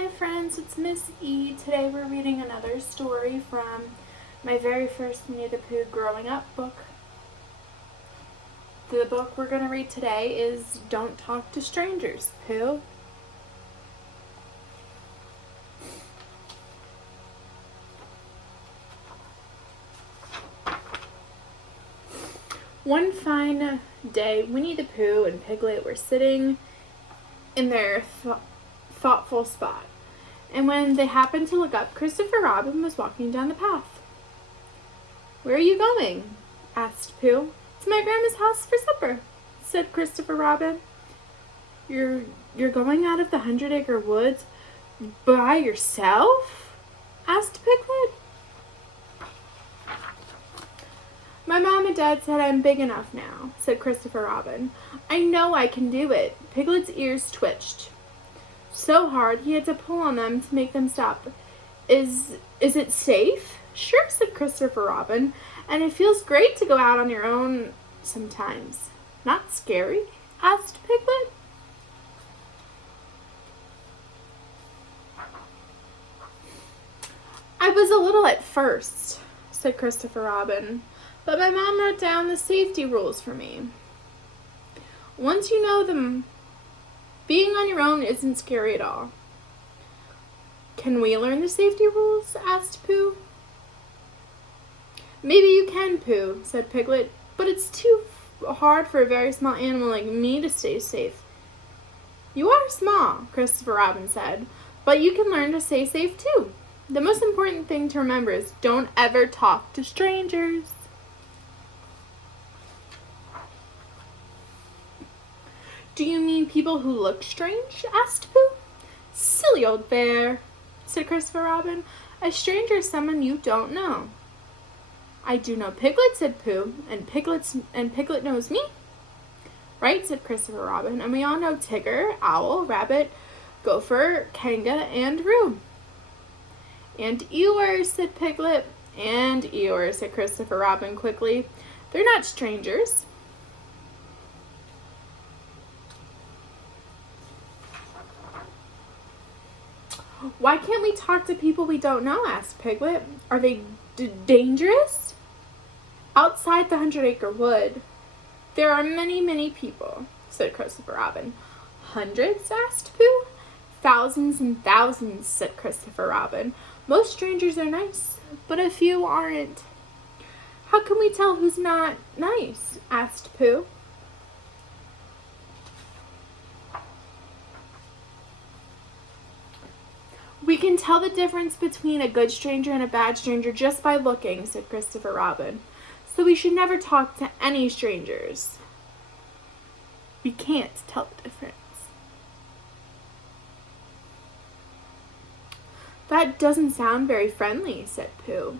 Hi friends, it's Miss E. Today we're reading another story from my very first Winnie the Pooh growing up book. The book we're going to read today is Don't Talk to Strangers, Pooh. One fine day, Winnie the Pooh and Piglet were sitting in their thoughtful spot. And when they happened to look up, Christopher Robin was walking down the path. "Where are you going?" asked Pooh. "To my grandma's house for supper," said Christopher Robin. You're going out of the 100-acre woods by yourself?" asked Piglet. "My mom and dad said I'm big enough now," said Christopher Robin. "I know I can do it." Piglet's ears twitched so hard he had to pull on them to make them stop. Is it safe?" "Sure," said Christopher Robin, "and it feels great to go out on your own sometimes." "Not scary?" asked Piglet. "I was a little at first," said Christopher Robin, "but my mom wrote down the safety rules for me. Once you know them, being on your own isn't scary at all." "Can we learn the safety rules?" asked Pooh. "Maybe you can, Pooh," said Piglet, "but it's too hard for a very small animal like me to stay safe." "You are small," Christopher Robin said, "but you can learn to stay safe too. The most important thing to remember is don't ever talk to strangers." "Do you mean people who look strange?" asked Pooh. "Silly old bear," said Christopher Robin. "A stranger is someone you don't know." "I do know Piglet," said Pooh, and Piglet knows me." "Right," said Christopher Robin, "and we all know Tigger, Owl, Rabbit, Gopher, Kanga, and Roo." "And Eeyore," said Piglet. "And Eeyore," said Christopher Robin quickly. "They're not strangers." "Why can't we talk to people we don't know?" asked Piglet. "Are they dangerous?" "Outside the 100-acre wood, there are many, many people," said Christopher Robin. "Hundreds?" asked Pooh. "Thousands and thousands," said Christopher Robin. "Most strangers are nice, but a few aren't." "How can we tell who's not nice?" asked Pooh. "We can tell the difference between a good stranger and a bad stranger just by looking," said Christopher Robin. "So we should never talk to any strangers. We can't tell the difference." "That doesn't sound very friendly," said Pooh.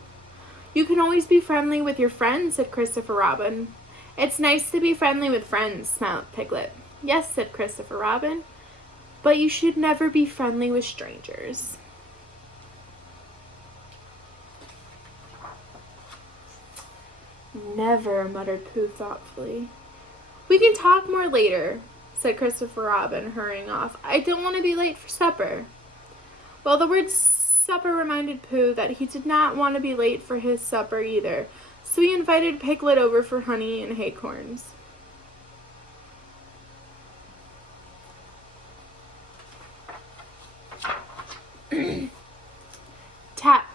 "You can always be friendly with your friends," said Christopher Robin. "It's nice to be friendly with friends," smiled Piglet. "Yes," said Christopher Robin, "but you should never be friendly with strangers." "Never," muttered Pooh thoughtfully. "We can talk more later," said Christopher Robin, hurrying off. "I don't want to be late for supper." Well, the word supper reminded Pooh that he did not want to be late for his supper either, so he invited Piglet over for honey and acorns. Tap,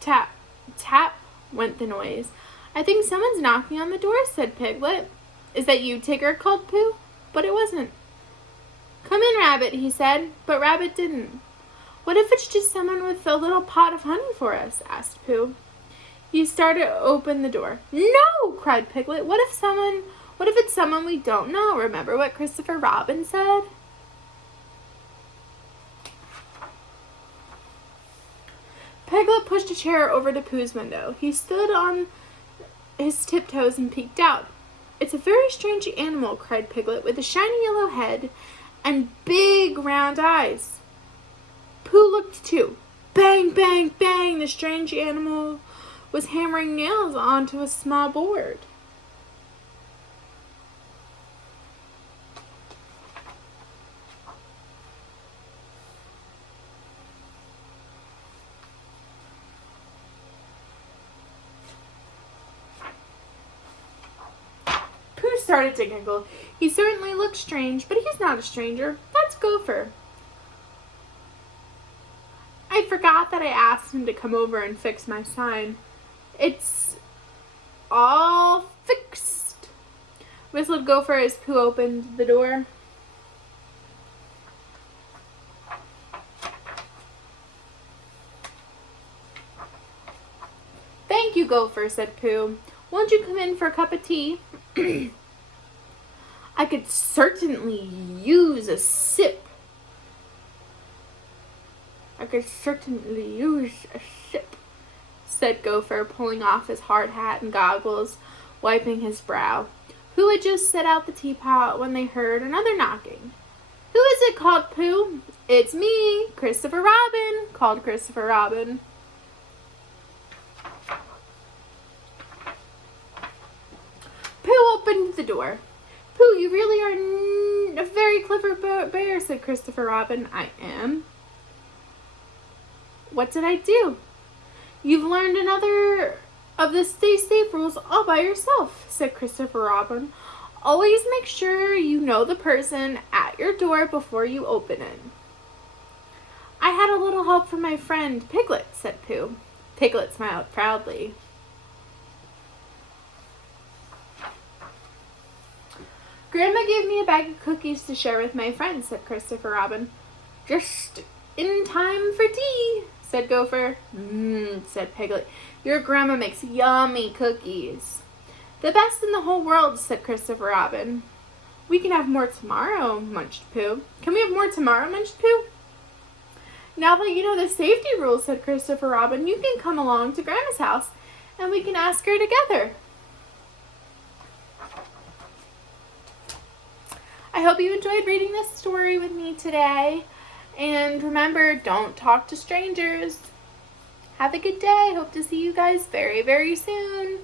tap, tap went the noise. "I think someone's knocking on the door," said Piglet. "Is that you, Tigger?" called Pooh. But it wasn't. "Come in, Rabbit," he said, but Rabbit didn't. "What if it's just someone with a little pot of honey for us?" asked Pooh. He started to open the door. "No!" cried Piglet. What if it's someone we don't know? Remember what Christopher Robin said?" Piglet pushed a chair over to Pooh's window. He stood on his tiptoes and peeked out. "It's a very strange animal," cried Piglet, "with a shiny yellow head and big round eyes." Pooh looked too. Bang, bang, bang! The strange animal was hammering nails onto a small board. started to giggle. He certainly looks strange, but he's not a stranger. That's Gopher. I forgot that I asked him to come over and fix my sign. It's all fixed, whistled Gopher as Pooh opened the door. Thank you, Gopher, said Pooh. Won't you come in for a cup of tea? I could certainly use a sip. Said Gopher, pulling off his hard hat and goggles, wiping his brow. Pooh had just set out the teapot when they heard another knocking. Who is it? Called Pooh. It's me, Christopher Robin, called Christopher Robin. Pooh opened the door. Pooh, you really are a very clever bear, said Christopher Robin. I am. What did I do? You've learned another of the stay safe rules all by yourself, said Christopher Robin. Always make sure you know the person at your door before you open it. I had a little help from my friend Piglet, said Pooh. Piglet smiled proudly. Grandma gave me a bag of cookies to share with my friends, said Christopher Robin. Just in time for tea, said Gopher. Said Piglet. Your grandma makes yummy cookies. The best in the whole world, said Christopher Robin. We can have more tomorrow, munched Pooh. Can we have more tomorrow, munched Pooh? Now that you know the safety rules, said Christopher Robin, you can come along to Grandma's house and we can ask her together. I hope you enjoyed reading this story with me today. And remember, don't talk to strangers. Have a good day. Hope to see you guys very, very soon.